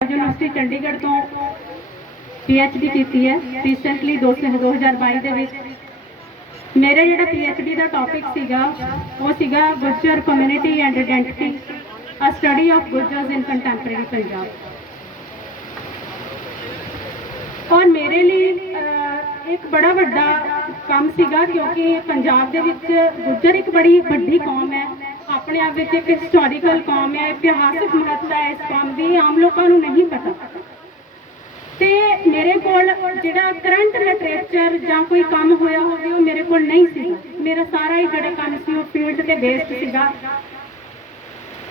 University Chandigarh तो PhD की है रिसेंटली 2022 ਦੇ ਵਿੱਚ मेरा ਜਿਹੜਾ PhD ਦਾ ਟੌਪਿਕ ਸੀਗਾ ਉਹ ਸੀਗਾ Gujjar community and identity a study of Gujjars in contemporary Punjab. और मेरे लिए एक बड़ा वड्डा काम सीगा क्योंकि पंजाब दे विच गुज्जर एक बड़ी वड्डी कौम है, अपने आप विच एक हिस्टोरिकल कौम है, इतिहासक महत्ता है इस कौम की आम लोगों को नहीं पता। तो मेरे कोल जिहड़ा करंट लिटरेचर जां कोई काम होया होवे वो मेरे कोल नहीं सीगा। मेरा सारा ही जिहड़ा काम सी वो फील्ड ते बेस्ड सीगा।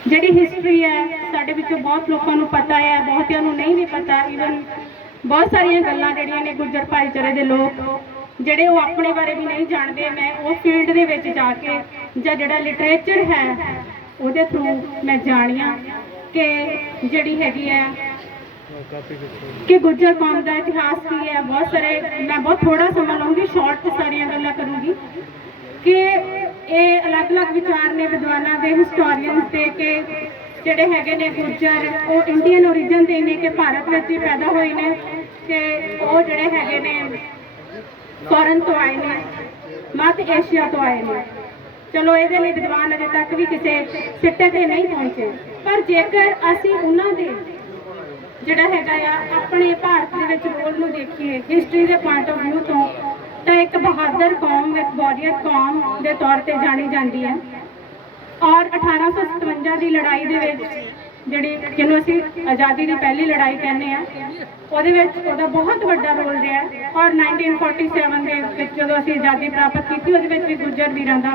जिहड़ी हिस्टरी है साडे विचों बहुत लोगों को पता है, बहुतियां नूं नहीं भी पता। ईवन बहुत सारिया गल्लां जिहड़ियां ने गुज्जर भाईचारे दे लोग जिहड़े वो अपने बारे भी नहीं जानते, मैं वो फील्ड दे विच जाके जां जिहड़ा लिटरेचर है उहदे थ्रू मैं जाणिया कि जिहड़ी हैगी है कि गुज्जर कौम का इतिहास की है। बहुत सारे मैं बहुत थोड़ा समय लूँगी, शॉर्ट सारिया गल्लां करूँगी कि ये अलग अलग विचार ने विद्वानों के हिस्टोरीयंस के कि ਜਿਹੜੇ ਹੈਗੇ ਨੇ ਗੁੱਜਰ ਉਹ ਇੰਡੀਅਨ ओरिजिन ਦੇ ਨੇ ਕਿ ਭਾਰਤ ਵਿੱਚ ਹੀ ਪੈਦਾ ਹੋਏ ਨੇ ਤੇ ਉਹ ਜਿਹੜੇ ਹੈਗੇ ਨੇ ਫੋਰਨ ਤੋਂ ਆਏ ਨੇ, ਮੱਧ ਏਸ਼ੀਆ ਤੋਂ ਆਏ ਨੇ। ਚਲੋ ਇਹਦੇ ਲਈ ਵਿਦਵਾਨ ਅਜੇ ਤੱਕ ਵੀ ਕਿਸੇ ਸਿੱਟੇ ਤੇ ਨਹੀਂ ਪਹੁੰਚੇ, ਪਰ ਜੇਕਰ ਅਸੀਂ ਉਹਨਾਂ ਦੇ ਜਿਹੜਾ ਹੈਗਾ ਆ ਆਪਣੇ ਭਾਰਤ ਦੇ ਵਿੱਚ ਰੋਲ ਨੂੰ ਦੇਖੀਏ ਹਿਸਟਰੀ ਦੇ ਪੁਆਇੰਟ ਆਫ ਵਿਊ ਤੋਂ, ਤਾਂ ਇੱਕ ਬਹਾਦਰ ਕੌਮ, ਇੱਕ ਵਾਰੀਅਰ ਕੌਮ ਦੇ ਤੌਰ ਤੇ ਜਾਣੀ ਜਾਂਦੀ ਹੈ। और 1857 की लड़ाई के जी जिन्होंने असी आज़ादी की पहली लड़ाई कहने वो बहुत बड़ा रोल रहा है। और 1947 जो असी आज़ादी प्राप्त की भी गुज्जर वीरों का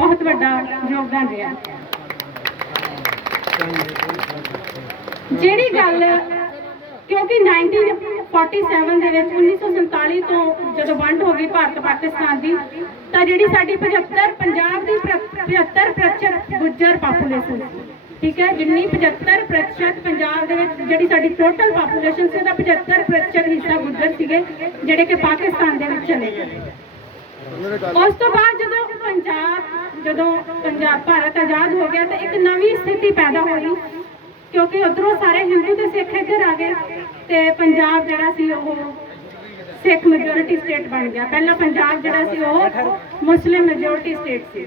बहुत बड़ा योगदान रहा। जी गल क्योंकि 1947 के 1947 तो जो वंड हो गई भारत पाकिस्तान की, तो जी साड़ी 75 पंजाब की 75% गुज्जर पापूलेशन, ठीक है, जिन्नी 75% पंजाब जी साड़ी टोटल पापूलेशन से 75% हिस्सा गुज्जर थे जोड़े कि पाकिस्तान के चले गए। उस तो बाद जो पंजाब भारत आज़ाद हो गया तो एक नवी स्थिति पैदा हुई क्योंकि उधरों सारे हिंदू तो सिख इधर आ गए तो पंजाब जिहड़ा सी वो सिख मेजोरिटी स्टेट बन गया। पहला पंजाब जिहड़ा सी वो मुस्लिम मेजोरिटी स्टेट सी,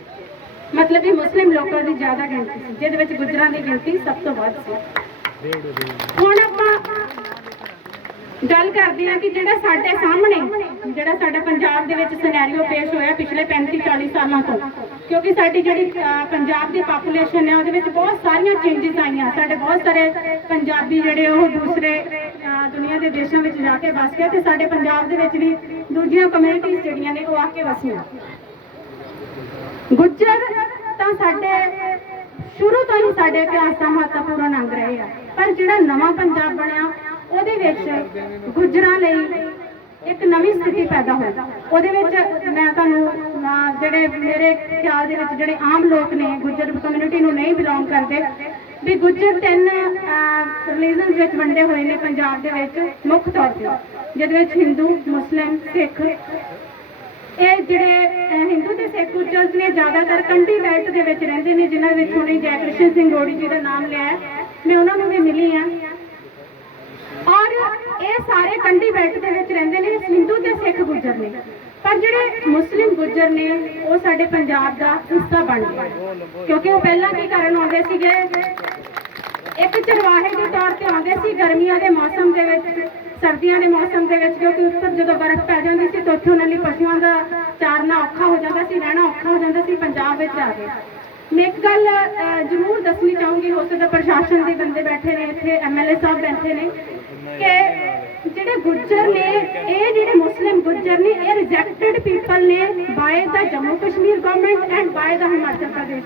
मतलब कि मुस्लिम लोगों की ज़्यादा गिनती सी, जिहदे विच गुज्जरां की गिनती सब तो वध सी। हुण आपां गल करते हैं कि जिहड़ा साडे सामने जिहड़ा साडा पंजाब दे विच सिनेरियो पेश होया पिछले 35-40 सालों तो, क्योंकि साडी जिहड़ी पंजाब की पापूलेशन है उहदे विच बहुत सारियां चेंजिस आईयां। साडे बहुत सारे पंजाबी जिहड़े वो दूसरे दुनिया के देशों में जाके बस गए तो साडे पंजाब दे विच भी दूजियां कम्यूनिटीज़ जिहड़ियां ने वो आके वसियां। गुज्जर तां साडे शुरू तो ही साडे इतिहास का महत्वपूर्ण अंग रहे हैं, पर जिहड़ा नवां पंजाब बनया ਉਹਦੇ ਵਿੱਚ ਗੁੱਜਰਾਂ ਲਈ ਇੱਕ ਨਵੀਂ ਸਥਿਤੀ ਪੈਦਾ ਹੋਈ। ਉਹਦੇ ਵਿੱਚ ਮੈਂ ਤੁਹਾਨੂੰ ਜਿਹੜੇ ਮੇਰੇ ਖਿਆਲ ਦੇ ਵਿੱਚ ਜਿਹੜੇ ਆਮ ਲੋਕ ਨੇ ਗੁੱਜਰ ਕਮਿਊਨਿਟੀ ਨੂੰ ਨਹੀਂ ਬਿਲੋਂਗ ਕਰਦੇ ਵੀ ਗੁੱਜਰ 3 ਰਿਲੀਜਨਸ ਵਿੱਚ ਵੰਡੇ ਹੋਏ ਨੇ ਪੰਜਾਬ ਦੇ ਵਿੱਚ ਮੁੱਖ ਤੌਰ ਤੇ, ਜਿਹਦੇ ਵਿੱਚ ਹਿੰਦੂ, ਮੁਸਲਿਮ, ਸਿੱਖ। ਇਹ ਜਿਹੜੇ ਹਿੰਦੂ ਤੇ ਸਿੱਖ ਗੁੱਜਰ ਨੇ ਜ਼ਿਆਦਾਤਰ ਕੰਢੀ ਬੈਲਟ ਦੇ ਵਿੱਚ ਰਹਿੰਦੇ ਨੇ, ਜਿਨ੍ਹਾਂ ਵਿੱਚ ਹੁਣੇ ਜੈ ਕ੍ਰਿਸ਼ਨ ਸਿੰਘ ਰੋੜੀ ਜੀ ਦਾ ਨਾਮ ਲਿਆ, ਮੈਂ ਉਹਨਾਂ ਨੂੰ ਵੀ ਮਿਲੀ ਹਾਂ। और ये सारे कंढी बेल्ट के रहिंदे ने हिंदू ते सिख गुज्जर ने, पर जिहड़े मुस्लिम गुज्जर ने वो साडे पंजाब का हिस्सा बन गए क्योंकि वो पहला की करन आउंदे सीगे एक चरवाहे के तौर पर आउंदे सी गर्मियों के मौसम के सर्दियों के मौसम के क्योंकि उत्तर जो बर्फ पै जाती सी तो उत्थे उन्हां लई पशुओं का चारना औखा हो जाता सी, रहना औखा हो जाता सी। पंजाब विच आ गए। मैं एक गल जरूर दसनी चाहूँगी, हो सकता प्रशासन के बंदे बैठे ने इत्थे, MLA साहब बैठे ने, कि जिहड़े गुज्जर ने ये जिहड़े मुस्लिम गुज्जर ने ये रिजैक्टेड पीपल ने by the Jammu Kashmir government and by the Himachal Pradesh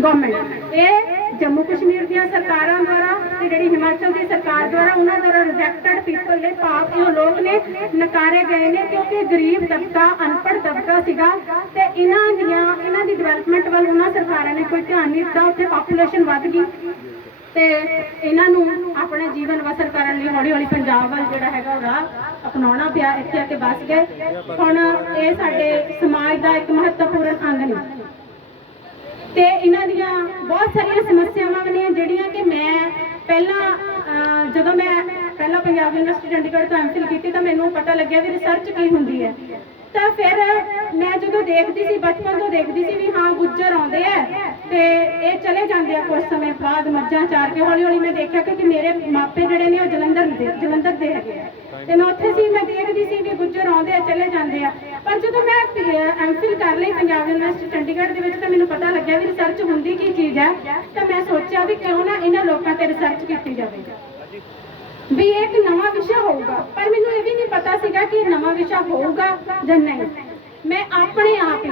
government. ये जम्मू कश्मीर दी सरकारां द्वारा ते जिहड़ी हिमाचल की सरकार द्वारा उन्हां द्वारा रिजैक्टेड पीपल ने, पाप ये लोग ने नकारे गए ने क्योंकि गरीब तबका अनपढ़ तबका सीगा ते इन्हां दी डिवेलपमेंट वाल उन्हां सरकारां ने कोई ध्यान नहीं दिता। उत्थे पापूलेशन वध गई ते इन्हां नूं अपने जीवन बसर करन लई हौली हौली पंजाब वाल जिहड़ा हैगा ओह राह अपनाउणा पिया, इत्थे आके बस गए। हुण ये साडे समाज का एक महत्वपूर्ण अंग ने ते इन्हां दियां बहुत सारियां समस्यावां ने जिहड़ियां कि मैं पहला ਜਦੋਂ ਮੈਂ ਪਹਿਲਾਂ ਪੰਜਾਬ ਯੂਨੀਵਰਸਿਟੀ ਚੰਡੀਗੜ੍ਹ ਤੋਂ ਐਮਫਿਲ ਕੀਤੀ ਤਾਂ ਮੈਨੂੰ ਪਤਾ ਲੱਗਿਆ ਵੀ ਰਿਸਰਚ ਕੀ ਹੁੰਦੀ ਹੈ। ਤਾਂ ਫਿਰ ਮੈਂ ਜਦੋਂ ਦੇਖਦੀ ਸੀ, ਬਚਪਨ ਤੋਂ ਦੇਖਦੀ ਸੀ ਵੀ ਹਾਂ ਗੁੱਜਰ ਆਉਂਦੇ ਆ ਤੇ ਇਹ ਚਲੇ ਜਾਂਦੇ ਆ ਕੁਝ ਸਮੇਂ ਬਾਅਦ ਮੱਝਾਂ ਚਾਰ ਕੇ। ਹੌਲੀ ਹੌਲੀ ਮੈਂ ਦੇਖਿਆ ਕਿ ਮੇਰੇ ਮਾਪੇ ਜਿਹੜੇ ਨੇ ਉਹ ਜਲੰਧਰ ਦੇ ਹੈਗੇ ਆ ਤੇ ਮੈਂ ਉੱਥੇ ਸੀ, ਮੈਂ ਦੇਖਦੀ ਸੀ ਵੀ ਗੁੱਜਰ ਆਉਂਦੇ ਆ ਚਲੇ ਜਾਂਦੇ ਆ। ਪਰ ਜਦੋਂ ਮੈਂ ਐਮਫਿਲ ਕਰ ਲਈ ਪੰਜਾਬ ਯੂਨੀਵਰਸਿਟੀ ਚੰਡੀਗੜ੍ਹ ਦੇ ਵਿੱਚ ਤਾਂ ਮੈਨੂੰ ਪਤਾ ਲੱਗਿਆ ਵੀ ਰਿਸਰਚ ਹੁੰਦੀ ਕੀ ਚੀਜ਼ ਹੈ। ਤਾਂ ਮੈਂ ਸੋਚਿਆ ਵੀ ਕਿਉਂ ਨਾ ਇਹਨਾਂ ਲੋਕਾਂ ਤੇ ਰਿਸਰਚ ਕੀਤੀ ਜਾਵੇ ਵੀ ਇੱਕ ਨਵਾਂ ਵਿਸ਼ਾ ਹੋਊਗਾ। ਪਰ ਮੈਨੂੰ ਇਹ ਵੀ ਨਹੀਂ ਪਤਾ ਸੀਗਾ ਕਿ ਨਵਾਂ ਵਿਸ਼ਾ ਹੋਊਗਾ ਜਾਂ ਨਹੀਂ। ਮੈਂ ਆਪਣੇ ਆਪ ਹੀ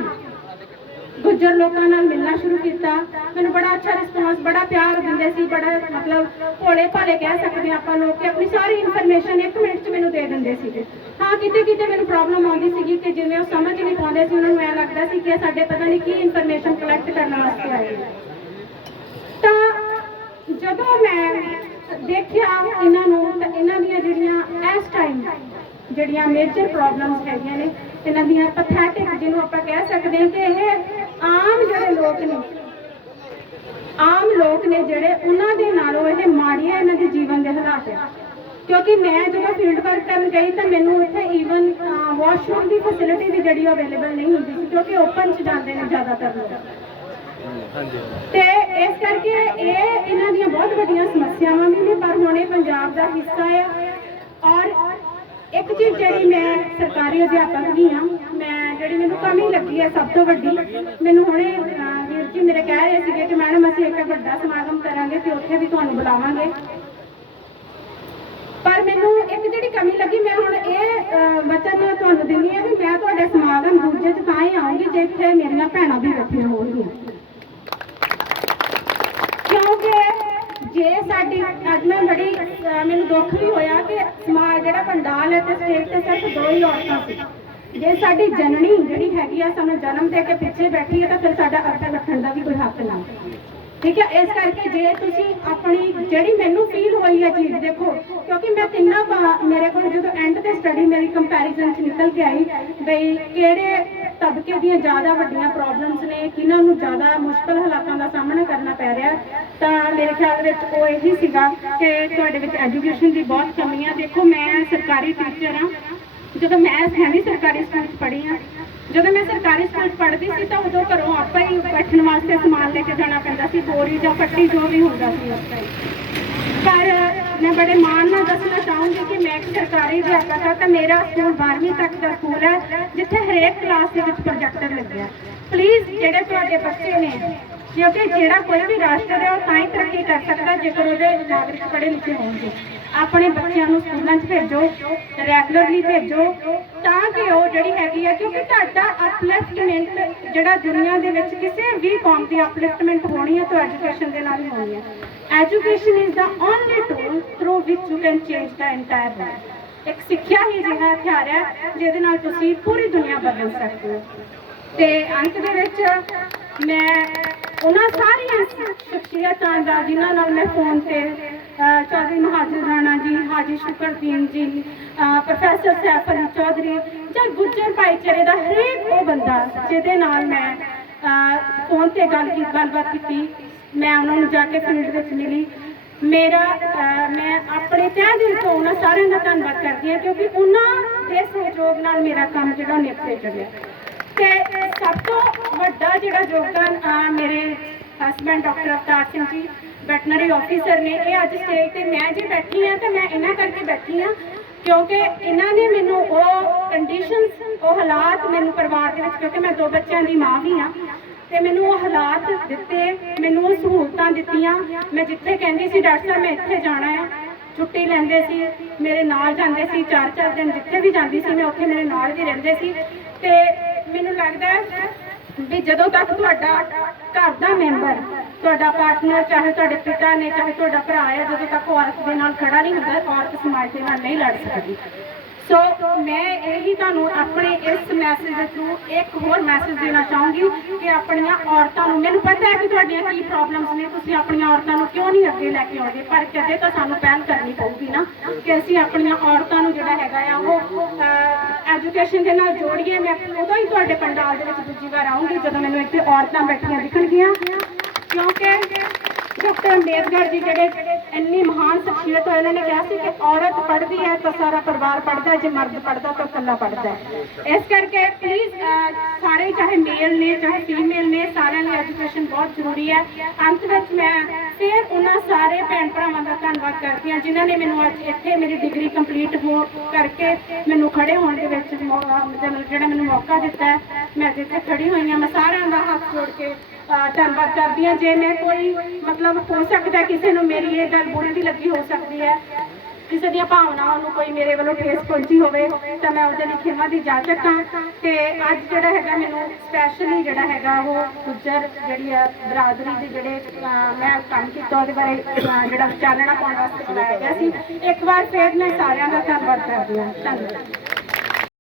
ਗੁੱਜਰ ਲੋਕਾਂ ਨਾਲ ਮਿਲਣਾ ਸ਼ੁਰੂ ਕੀਤਾ। ਮੈਨੂੰ ਬੜਾ ਅੱਛਾ ਰਿਸਪੌਂਸ, ਬੜਾ ਪਿਆਰ ਦਿੰਦੇ ਸੀ, ਬੜਾ ਮਤਲਬ ਭੋਲੇ ਭਾਲੇ ਕਹਿ ਸਕਦੇ ਆਪਾਂ ਲੋਕ ਕਿ ਆਪਣੀ ਸਾਰੀ ਇਨਫੋਰਮੇਸ਼ਨ 1 ਮਿੰਟ 'ਚ ਮੈਨੂੰ ਦੇ ਦਿੰਦੇ ਸੀਗੇ। ਹਾਂ ਕਿਤੇ ਮੈਨੂੰ ਪ੍ਰੋਬਲਮ ਆਉਂਦੀ ਸੀਗੀ ਕਿ ਜਿਵੇਂ ਉਹ ਸਮਝ ਨਹੀਂ ਪਾਉਂਦੇ ਸੀ, ਉਹਨਾਂ ਨੂੰ ਐਂ ਲੱਗਦਾ ਸੀ ਕਿ ਸਾਡੇ ਪਤਾ ਨਹੀਂ ਕੀ ਇਨਫੋਰਮੇਸ਼ਨ ਕਲੈਕਟ ਕਰਨ ਵਾਸਤੇ ਆਏ। ਤਾਂ ਜਦੋਂ ਮੈਂ ਦੇਖਿਆ ਇਹਨਾਂ ਨੂੰ ਤਾਂ ਇਹਨਾਂ ਦੀਆਂ ਜਿਹੜੀਆਂ ਇਸ ਟਾਈਮ ਜਿਹੜੀਆਂ ਮੇਜਰ ਪ੍ਰੋਬਲਮਸ ਹੈਗੀਆਂ ਨੇ, ਇਹਨਾਂ ਦੀਆਂ ਪੈਥੈਟਿਕ, ਜਿਹਨੂੰ ਆਪਾਂ ਕਹਿ ਸਕਦੇ ਹਾਂ ਕਿ ਇਹ ਆਮ ਜਿਹੜੇ ਲੋਕ ਨੇ ਜਿਹੜੇ ਉਹਨਾਂ ਦੇ ਨਾਲੋਂ ਇਹ ਮਾੜੀਆਂ ਇਹਨਾਂ ਦੇ ਜੀਵਨ ਦੇ ਹਾਲਾਤ ਹੈ। ਕਿਉਂਕਿ ਮੈਂ ਜਦੋਂ ਫੀਲਡ ਵਰਕ ਕਰਨ ਗਈ ਤਾਂ ਮੈਨੂੰ ਉੱਥੇ ਈਵਨ ਵਾਸ਼ਰੂਮ ਦੀ ਫੈਸਿਲਿਟੀ ਵੀ ਜਿਹੜੀ ਅਵੇਲੇਬਲ ਨਹੀਂ ਹੁੰਦੀ ਸੀ, ਕਿਉਂਕਿ ਓਪਨ 'ਚ ਜਾਂਦੇ ਨੇ ਜ਼ਿਆਦਾਤਰ ਲੋਕ। ਤੇ ਇਸ ਕਰਕੇ ਇਹ ਇਹਨਾਂ ਦੀਆਂ ਬਹੁਤ ਵੱਡੀਆਂ ਸਮੱਸਿਆਵਾਂ ਵੀ ਨੇ, ਪਰ ਹੁਣ ਇਹ ਪੰਜਾਬ ਦਾ ਹਿੱਸਾ ਆ। ਔਰ ਇੱਕ ਚੀਜ਼ ਜਿਹੜੀ ਮੈਂ ਸਰਕਾਰੀ ਅਧਿਆਪਕ ਵੀ ਹਾਂ, ਮੈਂ ਜਿਹੜੀ ਮੈਨੂੰ ਕਮੀ ਲੱਗੀ ਹੈ ਸਭ ਤੋਂ ਵੱਡੀ, ਮੈਨੂੰ ਹੁਣੇ ਵੀਰ ਜੀ ਮੇਰੇ ਕਹਿ ਰਹੇ ਸੀਗੇ ਕਿ ਮੈਡਮ ਅਸੀਂ ਇੱਕ ਵੱਡਾ ਸਮਾਗਮ ਕਰਾਂਗੇ ਤੇ ਉੱਥੇ ਵੀ ਤੁਹਾਨੂੰ ਬੁਲਾਵਾਂਗੇ। ਪਰ ਮੈਨੂੰ ਇੱਕ ਜਿਹੜੀ ਕਮੀ ਲੱਗੀ, ਮੈਂ ਹੁਣ ਇਹ ਵਚਨ ਤੁਹਾਨੂੰ ਦਿੰਦੀ ਹਾਂ ਵੀ ਮੈਂ ਤੁਹਾਡੇ ਸਮਾਗਮ ਦੂਜੇ 'ਚ ਤਾਂ ਹੀ ਆਉਂਗੀ ਜੇ ਇੱਥੇ ਮੇਰੀਆਂ ਭੈਣਾਂ ਵੀ ਬੈਠੀਆਂ ਹੋਣਗੀਆਂ। ਕਿਉਂਕਿ ਜੇ ਸਾਡੀ ਅੱਜ ਮੈਂ ਬੜੀ ਮੈਨੂੰ ਦੁੱਖ ਵੀ ਹੋਇਆ ਕਿ ਸਮਾਜ ਜਿਹੜਾ ਪੰਡਾਲ ਹੈ ਤੇ ਸਟੇਜ ਤੇ ਸਿਰਫ 2 ਹੀ ਔਰਤਾਂ ਸੀ। ਜੇ ਸਾਡੀ ਜਨਨੀ ਜਿਹੜੀ ਹੈਗੀ ਆ ਸਾਨੂੰ ਜਨਮ ਦੇ ਕੇ ਪਿੱਛੇ ਬੈਠੀ ਹੈ ਤਾਂ ਫਿਰ ਸਾਡਾ ਅੱਗੇ ਰੱਖਣ ਦਾ ਵੀ ਕੋਈ ਹੱਕ ਨਾ। ਠੀਕ ਹੈ, ਇਸ ਕਰਕੇ ਜੇ ਤੁਸੀਂ ਆਪਣੀ ਜਿਹੜੀ ਮੈਨੂੰ ਫੀਲ ਹੋਈ ਹੈ ਚੀਜ਼ ਦੇਖੋ, ਕਿਉਂਕਿ ਮੈਂ ਤਿੰਨਾਂ ਮੇਰੇ ਕੋਲ ਜਦੋਂ ਐਂਡ ਤੇ ਸਟੱਡੀ ਮੇਰੀ ਕੰਪੈਰੀਜ਼ਨ 'ਚ ਨਿਕਲ ਕੇ ਆਈ ਬਈ ਕਿਹੜੇ ਤਬਕੇ ਦੀਆਂ ਜ਼ਿਆਦਾ ਵੱਡੀਆਂ ਪ੍ਰੋਬਲਮਸ ਨੇ, ਕਿਹਨਾਂ ਨੂੰ ਜ਼ਿਆਦਾ ਮੁਸ਼ਕਲ ਹਾਲਾਤਾਂ ਦਾ ਸਾਹਮਣਾ ਕਰਨਾ ਪੈ ਰਿਹਾ, ਤਾਂ ਮੇਰੇ ਖਿਆਲ ਵਿੱਚ ਉਹ ਇਹੀ ਸੀਗਾ ਕਿ ਤੁਹਾਡੇ ਵਿੱਚ ਐਜੂਕੇਸ਼ਨ ਦੀ ਬਹੁਤ ਕਮੀ ਆ। ਦੇਖੋ ਮੈਂ ਸਰਕਾਰੀ ਟੀਚਰ ਹਾਂ, ਜਦੋਂ ਮੈਂ ਸੈਣੀ ਸਰਕਾਰੀ ਸਕੂਲ 'ਚ ਪੜ੍ਹੀ ਹਾਂ, ਜਦੋਂ ਮੈਂ ਸਰਕਾਰੀ ਸਕੂਲ 'ਚ ਪੜ੍ਹਦੀ ਸੀ ਤਾਂ ਉਦੋਂ ਘਰੋਂ ਆਪਾਂ ਹੀ ਬੈਠਣ ਵਾਸਤੇ ਸਮਾਨ ਲੈ ਕੇ ਜਾਣਾ ਪੈਂਦਾ ਸੀ, ਬੋਰੀ ਜਾਂ ਫੱਟੀ ਜੋ ਵੀ ਹੁੰਦਾ ਸੀ ਉਸ ਟਾਈਮ। ਪਰ ਮੈਂ ਬੜੇ ਮਾਣ ਨਾਲ ਦੱਸਣਾ ਚਾਹੂੰਗੀ ਕਿ ਮੈਂ ਇੱਕ ਸਰਕਾਰੀ ਅਧਿਆਪਕ ਹਾਂ ਤਾਂ ਮੇਰਾ ਸਕੂਲ 12ਵੀਂ ਤੱਕ ਦਾ ਸਕੂਲ ਹੈ ਜਿੱਥੇ ਹਰੇਕ ਕਲਾਸ ਦੇ ਵਿੱਚ ਪ੍ਰੋਜੈਕਟਰ ਲੱਗਿਆ। ਪਲੀਜ਼ ਜਿਹੜੇ ਤੁਹਾਡੇ ਬੱਚੇ ਨੇ, ਕਿਉਂਕਿ ਜਿਹੜਾ ਕੋਈ ਵੀ ਰਾਸ਼ਟਰ ਹੈ ਉਹ ਤਾਂ ਹੀ ਤਰੱਕੀ ਕਰ ਸਕਦਾ ਜੇਕਰ ਉਹਦੇ ਨਾਗਰਿਕ ਪੜ੍ਹੇ ਲਿਖੇ ਹੋਣਗੇ। ਆਪਣੇ ਬੱਚਿਆਂ ਨੂੰ ਸਕੂਲਾਂ 'ਚ ਭੇਜੋ, ਰੈਗੂਲਰਲੀ ਭੇਜੋ, ਤਾਂ ਕਿ ਉਹ ਜਿਹੜੀ ਹੈਗੀ ਆ, ਕਿਉਂਕਿ ਤੁਹਾਡਾ ਅਪਲਿਫਟਮੈਂਟ ਜਿਹੜਾ ਦੁਨੀਆ ਦੇ ਵਿੱਚ ਕਿਸੇ ਵੀ ਕੌਮ ਦੀ ਅਪਲਿਫਟਮੈਂਟ ਹੋਣੀ ਹੈ ਤਾਂ ਐਜੂਕੇਸ਼ਨ ਦੇ ਨਾਲ ਹੀ ਹੋਣੀ ਹੈ। Education is the only tool through which you can change the entire world. ਇੱਕ ਸਿੱਖਿਆ ਹੀ ਅਜਿਹਾ ਹਥਿਆਰ ਹੈ ਜਿਹਦੇ ਨਾਲ ਤੁਸੀਂ ਪੂਰੀ ਦੁਨੀਆ ਬਦਲ ਸਕਦੇ ਹੋ। ਤੇ ਅੰਤ ਦੇ ਵਿੱਚ ਮੈਂ ਉਹਨਾਂ ਸਾਰੀਆਂ ਸ਼ਖਸੀਅਤਾਂ ਦਾ ਜਿਨ੍ਹਾਂ ਨਾਲ ਮੈਂ ਫੋਨ ਤੇ ਚੌਧਰੀ ਮਹਾਜਰ ਰਾਣਾ ਜੀ, ਹਾਜੀ ਸ਼ੁਕਰਦੀਨ ਜੀ, ਪ੍ਰੋਫੈਸਰ ਸੈਫ ਅਲੀ ਚੌਧਰੀ ਜਾਂ ਗੁੱਜਰ ਭਾਈਚਾਰੇ ਦਾ ਹਰੇਕ ਉਹ ਬੰਦਾ ਜਿਹਦੇ ਨਾਲ ਮੈਂ ਫੋਨ ਤੇ ਗੱਲਬਾਤ ਕੀਤੀ, ਮੈਂ ਉਹਨਾਂ ਨੂੰ ਜਾ ਕੇ ਫੀਲਡ ਵਿੱਚ ਮਿਲੀ। ਮੈਂ ਆਪਣੇ ਤਹਿ ਦਿਲ ਤੋਂ ਉਹਨਾਂ ਸਾਰਿਆਂ ਦਾ ਧੰਨਵਾਦ ਕਰਦੀ ਹਾਂ ਕਿਉਂਕਿ ਉਹਨਾਂ ਦੇ ਸਹਿਯੋਗ ਨਾਲ ਮੇਰਾ ਕੰਮ ਜਿਹੜਾ ਨਿਪਟੇ ਚੜਿਆ। ਤੇ ਸਭ ਤੋਂ ਵੱਡਾ ਜਿਹੜਾ ਯੋਗਦਾਨ ਮੇਰੇ husband doctor Avtar Singh ji veterinary officer ਨੇ। ਇਹ ਅੱਜ ਸਟੇਜ ਤੇ ਮੈਂ ਜੇ ਬੈਠੀ ਹਾਂ ਤਾਂ ਮੈਂ ਇਹਨਾਂ ਕਰਕੇ ਬੈਠੀ ਹਾਂ ਕਿਉਂਕਿ ਇਹਨਾਂ ਨੇ ਮੈਨੂੰ ਉਹ ਕੰਡੀਸ਼ਨਸ, ਉਹ ਹਾਲਾਤ ਮੈਨੂੰ ਪਰਿਵਾਰ ਦੇ ਵਿੱਚ, ਕਿਉਂਕਿ ਮੈਂ 2 ਬੱਚਿਆਂ ਦੀ ਮਾਂ ਵੀ ਹਾਂ, ਤੇ ਮੈਨੂੰ ਉਹ ਹਾਲਾਤ ਦਿੱਤੇ, ਮੈਨੂੰ ਉਹ ਸਹੂਲਤਾਂ ਦਿੱਤੀਆਂ। ਮੈਂ ਜਿੱਥੇ ਕਹਿੰਦੀ ਸੀ ਡਾਕਟਰ ਸਾਹਿਬ ਮੈਂ ਇੱਥੇ ਜਾਣਾ ਹੈ, ਛੁੱਟੀ ਲੈਂਦੇ ਸੀ, ਮੇਰੇ ਨਾਲ ਜਾਂਦੇ ਸੀ, 4-4 ਦਿਨ ਜਿੱਥੇ ਵੀ ਜਾਂਦੀ ਸੀ ਮੈਂ ਉੱਥੇ ਮੇਰੇ ਨਾਲ ਵੀ ਰਹਿੰਦੇ ਸੀ। ਤੇ ਮੈਨੂੰ ਲੱਗਦਾ ਵੀ ਜਦੋਂ ਤੱਕ ਤੁਹਾਡਾ ਘਰ ਦਾ ਮੈਂਬਰ, ਤੁਹਾਡਾ ਪਾਰਟਨਰ, ਚਾਹੇ ਤੁਹਾਡੇ ਪਿਤਾ ਨੇ, ਚਾਹੇ ਤੁਹਾਡਾ ਭਰਾ ਹੈ, ਜਦੋਂ ਤੱਕ ਔਰਤ ਦੇ ਨਾਲ ਖੜਾ ਨਹੀਂ ਹੁੰਦਾ, ਔਰਤ ਸਮਾਜ ਦੇ ਨਾਲ ਨਹੀਂ ਲੜ ਸਕਦੀ। ਸੋ ਮੈਂ ਇਹੀ ਤੁਹਾਨੂੰ ਆਪਣੇ ਇਸ ਮੈਸੇਜ ਦੇ ਥਰੂ ਇੱਕ ਹੋਰ ਮੈਸੇਜ ਦੇਣਾ ਚਾਹੂੰਗੀ ਕਿ ਆਪਣੀਆਂ ਔਰਤਾਂ ਨੂੰ, ਮੈਨੂੰ ਪਤਾ ਹੈ ਕਿ ਤੁਹਾਡੀਆਂ ਕੀ ਪ੍ਰੋਬਲਮਸ ਨੇ, ਤੁਸੀਂ ਆਪਣੀਆਂ ਔਰਤਾਂ ਨੂੰ ਕਿਉਂ ਨਹੀਂ ਅੱਗੇ ਲੈ ਕੇ ਆਉਂਦੇ, ਪਰ ਕਦੇ ਤਾਂ ਸਾਨੂੰ ਪਹਿਲ ਕਰਨੀ ਪਊਗੀ ਨਾ ਕਿ ਅਸੀਂ ਆਪਣੀਆਂ ਔਰਤਾਂ ਨੂੰ ਜਿਹੜਾ ਹੈਗਾ ਆ ਉਹ ਐਜੂਕੇਸ਼ਨ ਦੇ ਨਾਲ ਜੋੜੀਏ। ਮੈਂ ਉਦੋਂ ਹੀ ਤੁਹਾਡੇ ਪੰਡਾਲ ਦੇ ਵਿੱਚ ਦੂਜੀ ਵਾਰ ਆਉਂਗੀ ਜਦੋਂ ਮੈਨੂੰ ਇੱਥੇ ਔਰਤਾਂ ਬੈਠੀਆਂ ਦਿਖਣਗੀਆਂ, ਕਿਉਂਕਿ ਡਾਕਟਰ ਅੰਬੇਦਕਰ ਜੀ ਜਿਹੜੇ ਇੰਨੀ ਮਹਾਨ ਸ਼ਖਸੀਅਤ ਹੋਏ। ਇਹਨਾਂ ਨੇ ਕਿਹਾ ਸੀ ਕਿ ਔਰਤ ਪੜ੍ਹਦੀ ਹੈ ਤਾਂ ਸਾਰਾ ਪਰਿਵਾਰ ਪੜ੍ਹਦਾ ਹੈ, ਜੇ ਮਰਦ ਪੜ੍ਹਦਾ ਤਾਂ ਇਕੱਲਾ ਪੜ੍ਹਦਾ ਹੈ। ਇਸ ਕਰਕੇ ਪਲੀਜ਼ ਸਾਰੇ ਚਾਹੇ ਮੇਲ ਨੇ ਚਾਹੇ ਫੀਮੇਲ ਨੇ, ਸਾਰਿਆਂ ਲਈ ਐਜੂਕੇਸ਼ਨ ਬਹੁਤ ਜ਼ਰੂਰੀ ਹੈ। ਅੰਤ ਵਿੱਚ ਮੈਂ ਫਿਰ ਉਹਨਾਂ ਸਾਰੇ ਭੈਣ ਭਰਾਵਾਂ ਦਾ ਧੰਨਵਾਦ ਕਰਦੀ ਹਾਂ ਜਿਨ੍ਹਾਂ ਨੇ ਮੈਨੂੰ ਅੱਜ ਇੱਥੇ ਮੇਰੀ ਡਿਗਰੀ ਕੰਪਲੀਟ ਹੋ ਕਰਕੇ ਮੈਨੂੰ ਖੜੇ ਹੋਣ ਦੇ ਵਿੱਚ ਜਿਹੜਾ ਮੈਨੂੰ ਮੌਕਾ ਦਿੱਤਾ ਹੈ, ਮੈਂ ਜਿੱਥੇ ਖੜੀ ਹੋਈ ਹਾਂ, ਮੈਂ ਸਾਰਿਆਂ ਦਾ ਹੱਥ ਜੋੜ ਕੇ ਧੰਨਵਾਦ ਕਰਦੀ ਹਾਂ। ਜੇ ਮੈਂ ਕੋਈ ਮਤਲਬ ਹੋ ਸਕਦਾ ਕਿਸੇ ਨੂੰ ਮੇਰੀ ਇਹ ਗੱਲ ਬੁਰੀ ਵੀ ਲੱਗੀ ਹੋ ਸਕਦੀ ਹੈ, ਕਿਸੇ ਦੀਆਂ ਭਾਵਨਾਵਾਂ ਨੂੰ ਕੋਈ ਮੇਰੇ ਵੱਲੋਂ ਠੇਸ ਪਹੁੰਚੀ ਹੋਵੇ, ਤਾਂ ਮੈਂ ਉਹਦੇ ਲਈ ਖਿਮਾ ਦੀ ਜਾਚਕ ਹਾਂ। ਤੇ ਅੱਜ ਜਿਹੜਾ ਹੈਗਾ ਮੈਨੂੰ ਸਪੈਸ਼ਲੀ ਜਿਹੜਾ ਹੈਗਾ ਉਹ ਗੁੱਜਰ ਜਿਹੜੀ ਆ ਬਰਾਦਰੀ ਦੇ ਜਿਹੜੇ ਮੈਂ ਕੰਮ ਕੀਤਾ ਉਹਦੇ ਬਾਰੇ ਜਿਹੜਾ ਚਾਨਣਾ ਪਾਉਣ ਵਾਸਤੇ ਬੁਲਾਇਆ ਗਿਆ ਸੀ। ਇੱਕ ਵਾਰ ਫਿਰ ਮੈਂ ਸਾਰਿਆਂ ਦਾ ਧੰਨਵਾਦ ਕਰਦੀ ਹਾਂ। ਧੰਨਵਾਦ।